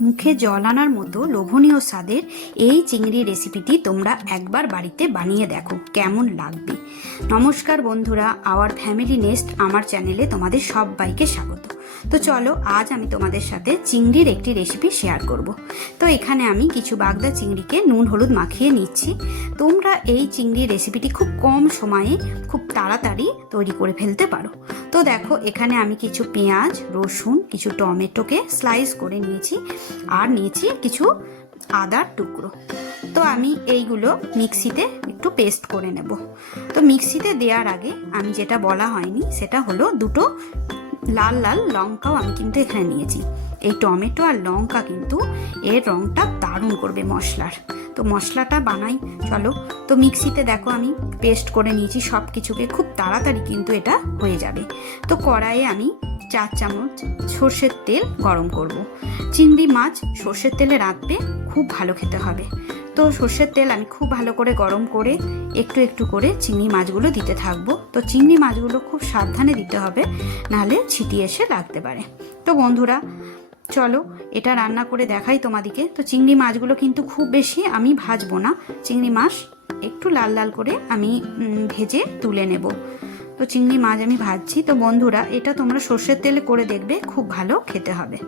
মুখে জল আনার মতো লোভনীয় স্বাদের এই চিংড়ি রেসিপিটি তোমরা একবার বাড়িতে বানিয়ে দেখো, কেমন লাগবে। নমস্কার বন্ধুরা, আওয়ার ফ্যামিলি নেস্ট আমার চ্যানেলে তোমাদের সবাইকে স্বাগত। তো চলো, আজ আমি তোমাদের সাথে চিংড়ির একটি রেসিপি শেয়ার করব। তো এখানে আমি কিছু বাগদা চিংড়িকে নুন, হলুদ মাখিয়ে নিচ্ছি। তোমরা এই চিংড়ি রেসিপিটি খুব কম সময়ে খুব তাড়াতাড়ি তৈরি করে ফেলতে পারো। তো দেখো, এখানে আমি কিছু পেঁয়াজ, রসুন, কিছু টমেটোকে স্লাইস করে নিয়েছি আর নিয়েছি কিছু আদার টুকরো। তো আমি এইগুলো মিক্সিতে একটু পেস্ট করে নেব। তো মিক্সিতে দেওয়ার আগে আমি যেটা বলা হয়নি, সেটা হলো দুটো লাল লাল লঙ্কাও আমি কিন্তু এখানে নিয়েছি। এই টমেটো আর লঙ্কা কিন্তু এর রঙটা দারুণ করবে মশলার। তো মশলাটা বানাই, চলো। তো মিক্সিতে দেখো আমি পেস্ট করে নিয়েছি সব কিছুকে খুব তাড়াতাড়ি কিন্তু এটা হয়ে যাবে। তো কড়াইয়ে আমি চার চামচ সর্ষের তেল গরম করব। চিংড়ি মাছ সর্ষের তেলে রাঁধবে খুব ভালো খেতে হবে। তো সর্ষের তেল আমি খুব ভালো করে গরম করে একটু একটু করে চিংড়ি মাছগুলো দিতে থাকব। তো চিংড়ি মাছগুলো খুব সাবধানে দিতে হবে, নাহলে ছিটিয়ে এসে লাগতে পারে। তো বন্ধুরা চলো, এটা রান্না করে দেখাই তোমাদিকে। তো চিংড়ি মাছগুলো কিন্তু খুব বেশি আমি ভাজবো না। চিংড়ি মাছ একটু লাল লাল করে আমি ভেজে তুলে নেব। তো চিংড়ি মাছ আমি ভাজছি। তো বন্ধুরা, এটা তোমরা সর্ষের তেলে করে দেখবে, খুব ভালো খেতে হবে।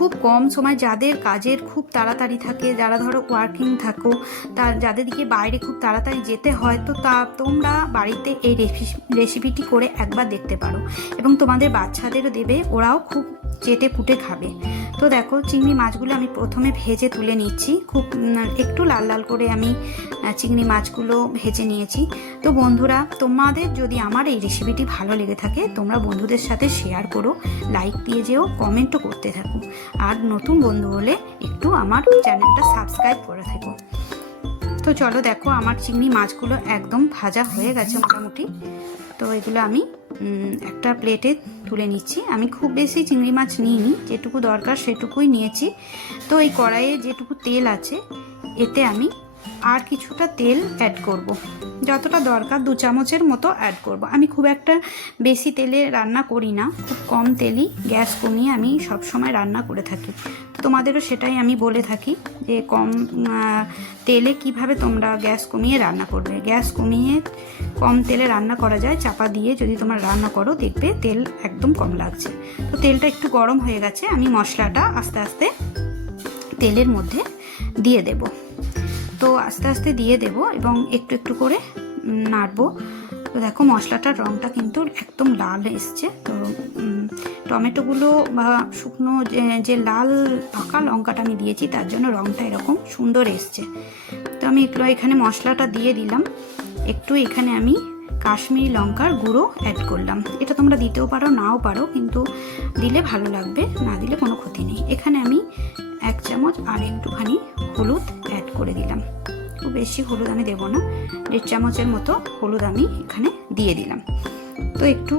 খুব কম সময় যাদের কাজের খুব তাড়াতাড়ি থাকে, যারা ধরো ওয়ার্কিং থাকো, তার যাদের দিকে বাইরে খুব তাড়াতাড়ি যেতে হয়, তো তা তোমরা বাড়িতে এই রেসিপিটি করে একবার দেখতে পারো। এবং তোমাদের বাচ্চাদেরও দেবে, ওরাও খুব চেটে পুটে খাবে। তো দেখো, চিংড়ি মাছগুলো আমি প্রথমে ভেজে তুলে নিচ্ছি। খুব একটু লাল লাল করে আমি চিংড়ি মাছগুলো ভেজে নিয়েছি। তো বন্ধুরা, তোমাদের যদি আমার এই রেসিপিটি ভালো লেগে থাকে, তোমরা বন্ধুদের সাথে শেয়ার করো, লাইক দিয়ে যেও, কমেন্টও করতে থাকো। আর নতুন বন্ধু হলে একটু আমার চ্যানেলটা সাবস্ক্রাইব করে থাকো। তো চলো দেখো, আমার চিংড়ি মাছগুলো একদম ভাজা হয়ে গেছে মোটামুটি। তো এগুলো আমি একটা প্লেটে তুলে নিচ্ছি। আমি খুব বেশি চিংড়ি মাছ নিইনি, যেটুকু দরকার সেটুকুই নিয়েছি। তো এই কড়াইয়ে যেটুকু তেল আছে, এতে আমি আর কিছুটা তেল অ্যাড করব। যতটা দরকার দু চামচের মতো অ্যাড করব। আমি খুব একটা বেশি তেলে রান্না করি না, খুব কম তেলই গ্যাস কমিয়ে আমি সব সময় রান্না করে থাকি তোমাদেরও সেটাই আমি বলে থাকি যে কম তেলে কীভাবে তোমরা গ্যাস কমিয়ে রান্না করবে গ্যাস কমিয়ে কম তেলে রান্না করা যায়, চাপা দিয়ে যদি তোমরা রান্না করো দেখবে তেল একদম কম লাগছে তো তেলটা একটু গরম হয়ে গেছে, আমি মশলাটা আস্তে আস্তে তেলের মধ্যে দিয়ে দেব তো আস্তে আস্তে দিয়ে দেব এবং একটু একটু করে নাড়বো। তো দেখো মশলাটার রঙটা কিন্তু একদম লাল এসছে। তো টমেটোগুলো বা শুকনো যে লাল পাকা লঙ্কাটা আমি দিয়েছি, তার জন্য রঙটা এরকম সুন্দর এসছে। তো আমি একটু এখানে মশলাটা দিয়ে দিলাম। একটু এখানে আমি কাশ্মীরি লঙ্কার গুঁড়ো অ্যাড করলাম। এটা তোমরা দিতেও পারো, নাও পারো, কিন্তু দিলে ভালো লাগবে, না দিলে কোনো ক্ষতি নেই। এখানে আমি চামচ আর একটুখানি হলুদ অ্যাড করে দিলাম। খুব বেশি হলুদ আমি দেবো না, দেড় চামচের মতো হলুদ আমি এখানে দিয়ে দিলাম। তো একটু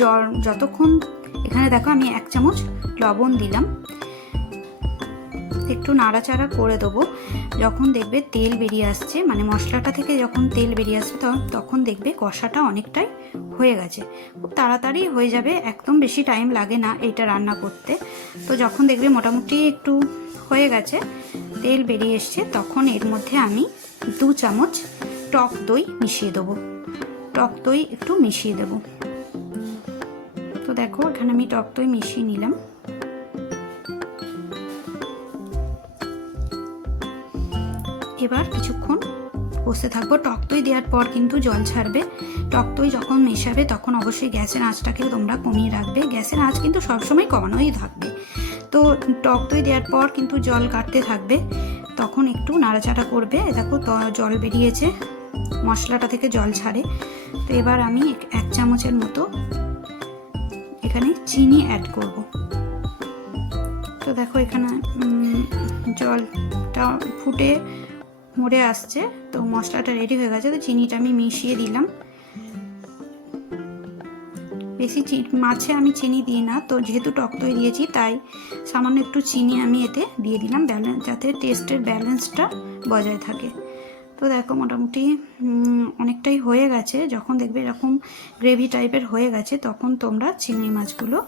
জল, যতক্ষণ, এখানে দেখো আমি এক চামচ লবণ দিলাম। একটু নাড়াচাড়া করে দেবো। যখন দেখবে তেল বেরিয়ে আসছে মানে মশলাটা থেকে যখন তেল বেরিয়ে আসবে, তখন দেখবে কষাটা অনেকটাই হয়ে গেছে। খুব তাড়াতাড়ি হয়ে যাবে, একদম বেশি টাইম লাগে না এটা রান্না করতে। তো যখন দেখবে মোটামুটি একটু হয়ে গেছে, তেল বেরিয়ে এসছে, তখন এর মধ্যে আমি দু চামচ টক দই মিশিয়ে দেবো। টক দই একটু মিশিয়ে দেবো। তো দেখো, এখানে আমি টক দই মিশিয়ে নিলাম। এবার কিছুক্ষণ বসে থাকব। টক দই দেওয়ার পর কিন্তু জল ছাড়বে। টক দই যখন মেশাবে তখন অবশ্যই গ্যাসের আঁচটাকে তোমরা কমিয়ে রাখবে। গ্যাসের আঁচ কিন্তু সবসময় কমানোই থাকবে। তো টক দই দেওয়ার পর কিন্তু জল কাটতে থাকবে। তখন একটু নাড়াচাড়া করবে। দেখো জল বেরিয়েছে। মশলাটা থেকে জল ছাড়ে। তো এবার আমি এক চামচের মতো এখানে চিনি অ্যাড করব। তো দেখো এখানে জলটা ফুটে মরে আসছে, তো মশলাটা রেডি হয়ে গেছে, তো চিনিটা আমি মিশিয়ে দিলাম। বেশি মাছে আমি চিনি দিই না, তো যেহেতু টক দই দিয়েছি, তাই সামান্য একটু চিনি আমি এতে দিয়ে দিলাম ব্যালেন্স যাতে টেস্টের ব্যালেন্সটা বজায় থাকে। তো দেখো মোটামুটি অনেকটাই হয়ে গেছে। যখন দেখবে এরকম গ্রেভি টাইপের হয়ে গেছে, তখন তোমরা চিংড়ি মাছগুলো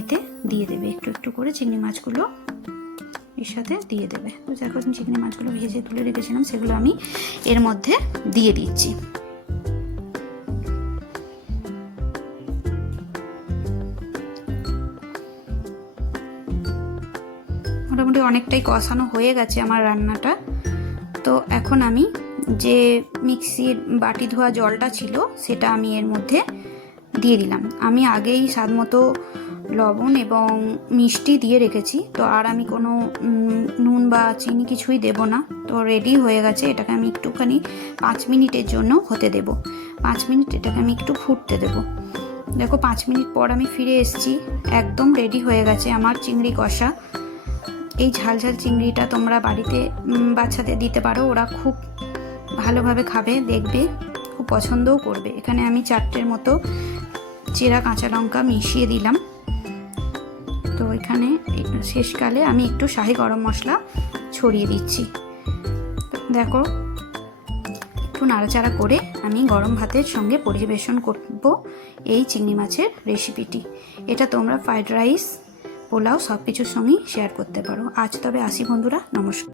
এতে দিয়ে দেবে। একটু একটু করে চিংড়ি মাছগুলো এর সাথে দিয়ে দেবে। তো চিংড়ি মাছগুলো ভেজে তুলে রেখেছিলাম, সেগুলো আমি এর মধ্যে দিয়ে দিচ্ছি। মোটামুটি অনেকটাই কষানো হয়ে গেছে আমার রান্নাটা। তো এখন আমি যে মিক্সির বাটি ধোয়া জলটা ছিল, সেটা আমি এর মধ্যে দিয়ে দিলাম। আমি আগেই স্বাদ মতো লবণ এবং মিষ্টি দিয়ে রেখেছি। তো আর আমি কোনো নুন বা চিনি কিছুই দেব না। তো রেডি হয়ে গেছে। এটাকে আমি একটুখানি পাঁচ মিনিটের জন্য হতে দেব। পাঁচ মিনিট এটাকে আমি একটু ফুটতে দেব। দেখো, পাঁচ মিনিট পর আমি ফিরে এসেছি। একদম রেডি হয়ে গেছে আমার চিংড়ি কষা। এই ঝাল ঝাল চিংড়িটা তোমরা বাড়িতে বাচ্চাদের দিতে পারো। ওরা খুব ভালোভাবে খাবে, দেখবে, খুব পছন্দও করবে। এখানে আমি চারটের মতো চেরা কাঁচা লঙ্কা মিশিয়ে দিলাম। তো এখানে শেষকালে আমি একটু শাহি গরম মশলা ছড়িয়ে দিচ্ছি। দেখো, একটু নাড়াচাড়া করে আমি গরম ভাতের সঙ্গে পরিবেশন করব এই চিংড়ি মাছের রেসিপিটি। এটা তোমরা ফ্রাইড রাইস, পোলাও সব কিছুর সঙ্গেই শেয়ার করতে পারো। আজ তবে আসি বন্ধুরা, নমস্কার।